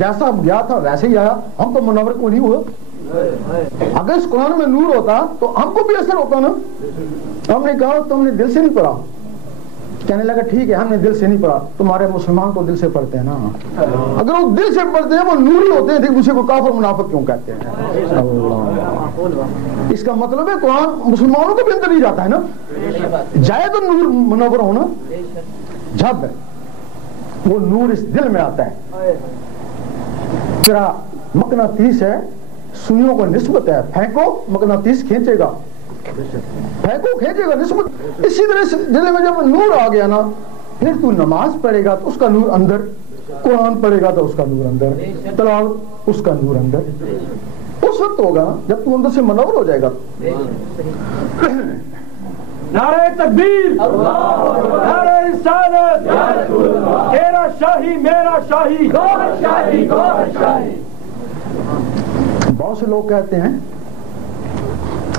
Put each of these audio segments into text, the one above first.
جیسا گیا تھا ویسے ہی آیا، ہم تو منور کو نہیں ہوئے. اگر اس قرآن میں نور ہوتا تو ہم کو بھی اثر ہوتا نا. ہم نے کہا تم نے دل سے نہیں پڑھا. کہنے لگا ٹھیک ہے ہم نے دل سے نہیں پڑھا، تمہارے مسلمان تو دل سے پڑھتے ہیں نا. اگر وہ دل سے پڑھتے ہیں وہ نوری ہوتے ہیں، دوسرے کو کافر منافق کیوں کہتے ہیں؟ اللہ، اس کا مطلب ہے قرآن مسلمانوں کو بھی اندر نہیں جاتا ہے نا. جائے تو نور منور ہونا، جب وہ نور اس دل میں آتا ہے. تیرا مقناطیس ہے، سوئیوں کو نسبت ہے، پھینکو مقناطیس کھینچے گا، پھینکو کھینچے گا نسبت. اسی طرح سے دل میں جب نور آ گیا نا، پھر تو نماز پڑھے گا تو اس کا نور اندر، قرآن پڑھے گا تو اس کا نور اندر، تلاوت اس کا نور اندر. اس وقت ہوگا جب تو اندر سے منور ہو جائے گا. نعرہ تکبیر، نعرہ رسالت، تیرا شاہی میرا شاہی، گور شاہی گور شاہی. بہت سے لوگ کہتے ہیں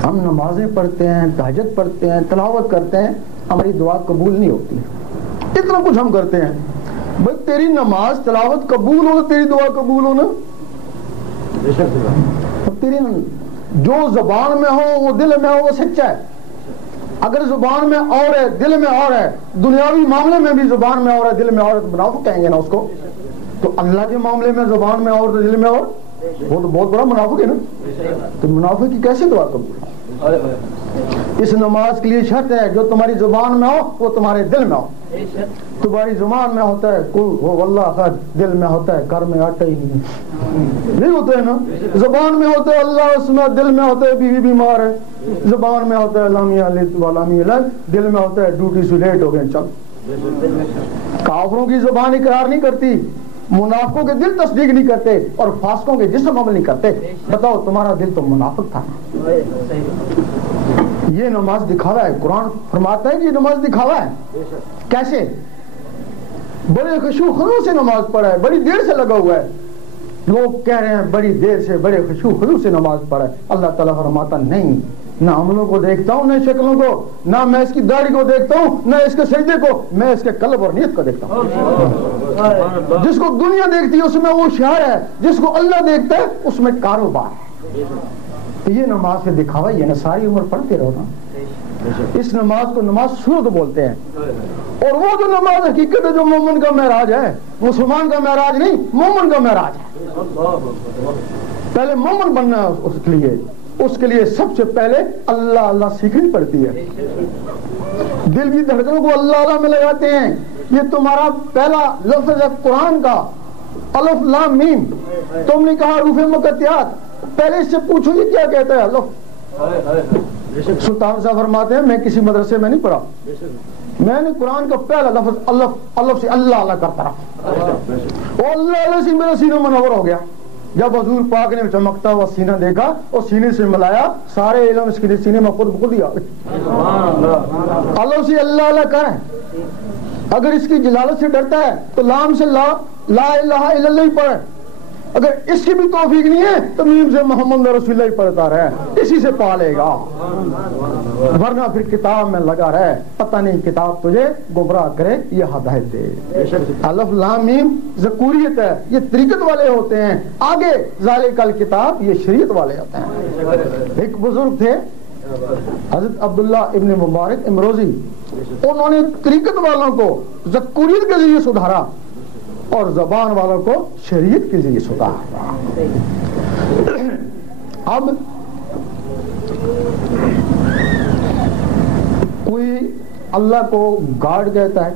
ہم نمازیں پڑھتے ہیں، تہجد پڑھتے ہیں، تلاوت کرتے ہیں، ہماری دعا قبول نہیں ہوتی. اتنا کچھ ہم کرتے ہیں. بھائی تیری نماز تلاوت قبول ہو، تیری دعا قبول ہونا. تیری جو زبان میں ہو وہ دل میں ہو وہ سچا ہے. اگر زبان میں اور ہے دل میں اور ہے، دنیاوی معاملے میں بھی زبان میں اور ہے دل میں اور ہے، تو منافق کہیں گے نا اس کو. تو اللہ کے معاملے میں زبان میں اور دل میں اور، وہ تو بہت بڑا منافق ہے نا. تو منافق کی کیسے دعا قبول؟ اس نماز کے لیے شرط ہے جو تمہاری زبان میں ہو وہ تمہارے دل میں ہو. تمہاری زبان میں ہوتا ہے قل هو اللہ احد، دل میں ہوتا ہے گھر میں آٹا ہی نہیں ہوتا ہے نا. زبان میں ہوتا ہے اللہ اسمہ، دل میں ہوتا ہے بیوی بیمار ہے. زبان میں ہوتا ہے لامی علیت والامی الگ، دل میں ہوتا ہے ڈیوٹی سے لیٹ ہو گئے چل. کافروں کی زبان اقرار نہیں کرتی، منافقوں کے دل تصدیق نہیں کرتے، اور فاسقوں کے جسم عمل نہیں کرتے. بتاؤ تمہارا دل تو منافق تھا. یہ نماز دکھاوا ہے. قرآن فرماتا ہے کہ یہ نماز دکھاوا ہے. کیسے؟ بڑے خشوع خضوع سے نماز پڑھا ہے، بڑی دیر سے لگا ہوا ہے. لوگ کہہ رہے ہیں بڑی دیر سے بڑے خشوع خضوع سے نماز پڑھا ہے. اللہ تعالیٰ فرماتا نہیں، نہ عملوں کو دیکھتا ہوں، نہ شکلوں کو، نہ میں اس کی داڑھی کو دیکھتا ہوں، نہ اس کے سجدے کو، میں اس کے قلب اور نیت کو دیکھتا ہوں. جس کو دنیا دیکھتی ہے اس میں وہ شعر ہے، جس کو اللہ دیکھتا ہے اس میں کاروبار ہے. تو یہ نماز سے دکھاوا، یہ نہ ساری عمر پڑھتے رہو نا. اس نماز کو نماز سنت بولتے ہیں. اور وہ جو نماز حقیقت ہے جو مومن کا معراج ہے، مسلمان کا معراج نہیں، مومن کا معراج ہے. پہلے مومن بننا ہے. اس کے لیے سب سے پہلے اللہ اللہ سیکھنی پڑتی ہے. دل کی دھڑکنوں کو اللہ اللہ میں لگاتے ہیں. یہ تمہارا پہلا لفظ ہے قرآن کا، الف لام میم. تم نے کہا حروف مقطعات، پہلے اس سے پوچھو یہ کیا کہتا ہے الف. سلطان صاحب فرماتے ہیں میں کسی مدرسے میں نہیں پڑھا، میں نے قرآن کا پہلا لفظ الف سے اللہ اللہ کرتا رہا، وہ اللہ اللہ سے میرا سینہ منور ہو گیا. جب حضور پاک نے چمکتا ہوا سینہ دیکھا اور سینے سے ملایا، سارے علم اس کے سینے میں خود ہی آ گئے. الف سے اللہ اللہ کر ہے. اگر اس کی جلالت سے ڈرتا ہے تو لام سے لا الہ الا اللہ ہی پڑھے. اگر اس کی بھی توفیق نہیں ہے تو میم سے محمد رسول اللہ پڑھتا رہے، اسی سے پالے گا. ورنہ پھر کتاب میں لگا رہے، پتہ نہیں کتاب تجھے گمراہ کرے یا ہدایت دے. الف لام میم ذکوریت ہے، یہ طریقت والے ہوتے ہیں. آگے ذالک الکتاب یہ شریعت والے ہوتے ہیں. ایک بزرگ تھے حضرت عبداللہ ابن مبارک امروزی، انہوں نے طریقت والوں کو ذکوریت کے ذریعے سدھارا اور زبان والوں کو شریعت کے ذریعے سدھارا. اب کوئی اللہ کو گاڈ کہتا ہے،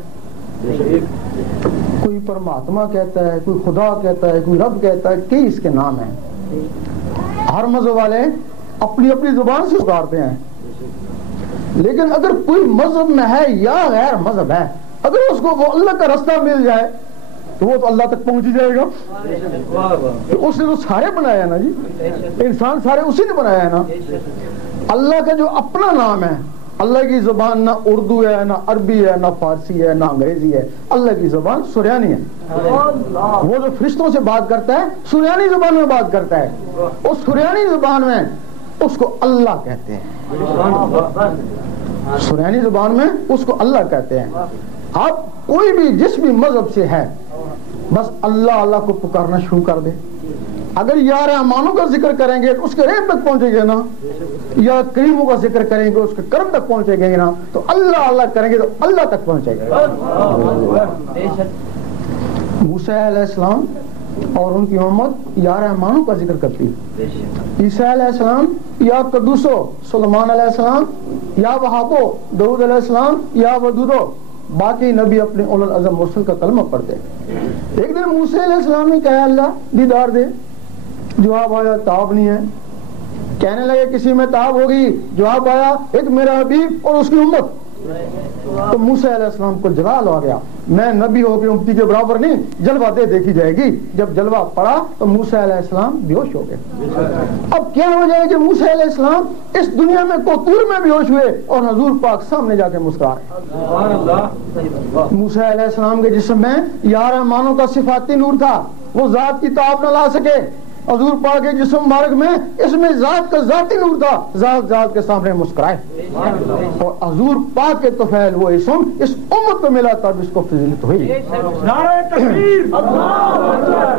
کوئی پرماتما کہتا ہے، کوئی خدا کہتا ہے، کوئی رب کہتا ہے، کئی اس کے نام ہیں. ہر مذہب والے اپنی اپنی زبان سے پکارتے ہیں. لیکن اگر کوئی مذہب میں ہے یا غیر مذہب ہے، اگر اس کو وہ اللہ کا راستہ مل جائے تو وہ تو اللہ تک پہنچ جائے گا. اس نے تو سارے بنایا نا جی، انسان سارے اسی نے بنایا ہے نا. اللہ کا جو اپنا نام ہے، اللہ کی زبان نہ اردو ہے، نہ عربی ہے، نہ فارسی ہے، نہ انگریزی ہے. اللہ کی زبان سریانی ہے. وہ جو فرشتوں سے بات کرتا ہے سریانی زبان میں بات کرتا ہے. اس سریانی زبان میں اس کو اللہ کہتے ہیں. سریانی زبان میں اس کو اللہ کہتے ہیں. آپ کوئی بھی جس بھی مذہب سے ہے بس اللہ اللہ کو پکارنا شروع کر دے. اگر یا رحمانوں کا ذکر کریں گے اس کے رحم تک پہنچے گے نا, یا کریموں کا ذکر کریں گے اس کے کرم تک پہنچے گے نا, تو اللہ اللہ کریں گے تو اللہ تک پہنچے گا. موسیٰ علیہ السلام اور ان کی امت یا رحمانوں کا ذکر کرتی ہے. عیسیٰ علیہ السلام یا قدوسو, سلیمان علیہ السلام یا وہابو, داؤد علیہ السلام یا ودودو, باقی نبی اپنے اولو العزم مرسل کا کلمہ پڑھتے. ایک دن موسیٰ علیہ السلام نے کہا اللہ دیدار دے, جواب آیا تاب نہیں ہے. کہنے لگے کسی میں تاب ہوگی, جواب آیا ایک میرا حبیب اور اس کی امت. تو موسیٰ علیہ السلام کو جلال آ گیا, میں نبی ہو کے امتی کے برابر نہیں, جلوہ دے دیکھی جائے گی. جب جلوہ پڑا تو موسیٰ علیہ السلام بیہوش ہو گئے. اب کیا ہو جائے کہ موسیٰ علیہ السلام اس دنیا میں کوتور میں بیہوش ہوئے اور حضور پاک سامنے جا کے مسکرائے. موسیٰ علیہ السلام کے جسم میں یا رحمانوں کا صفاتی نور تھا, وہ ذات کی تاب نہ لا سکے. حضور پاک کے جسم مبارک میں اس میں ذات کا ذاتی نور تھا, ذات ذات کے سامنے مسکرائے. اور حضور پاک کے طفیل وہ اسم اس امت کو ملا تب اس کو فضیلت ہوئی. نعرہ تکبیر,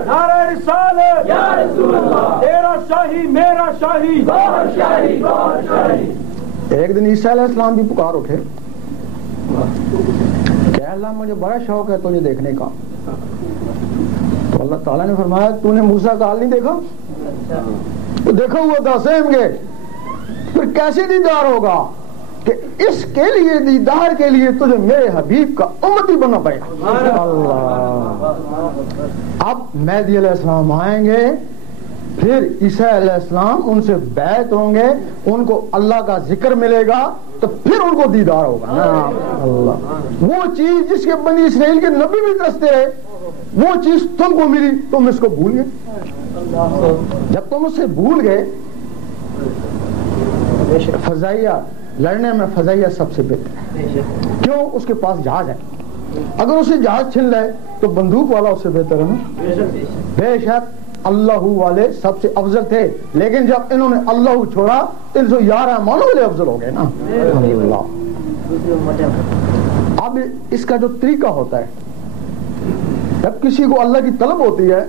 نعرہ رسالت, یا رسول اللہ, تیرا شاہی میرا شاہی, گوہر شاہی گوہر شاہی. ایک دن عیسیٰ علیہ السلام بھی پکار اٹھے کہ اللہ مجھے بڑا شوق ہے تجھے دیکھنے کا. تو اللہ تعالیٰ نے فرمایا تو نے موسیٰ کا حال نہیں دیکھا, تو دیکھا ہوا تھا سیم گے, پھر کیسے دیدار ہوگا کہ اس کے لیے دیدار کے لیے تجھے میرے حبیب کا امتی بننا پڑے گا. اللہ, اب مہدی علیہ السلام آئیں گے, پھر عیسیٰ علیہ السلام ان سے بیعت ہوں گے, ان کو اللہ کا ذکر ملے گا, تو پھر ان کو دیدار ہوگا. اللہ, وہ چیز جس کے بنی اسرائیل کے نبی بھی ترستے رہے, وہ چیز تم کو ملی, تم اس کو بھول گئے. جب تم اس سے بھول گئے, فضائیہ لڑنے میں فضائیہ سب سے بہتر ہے. کیوں؟ اس کے پاس جہاز ہے. اگر اسے جہاز چھن لائے تو بندوق والا اس سے بہتر ہے نا. بے شک اللہ والے سب سے افضل تھے, لیکن جب انہوں نے اللہ چھوڑا تو 311 مانو والے افضل ہو گئے نا. اب اس کا جو طریقہ ہوتا ہے, جب کسی کو اللہ کی طلب ہوتی ہے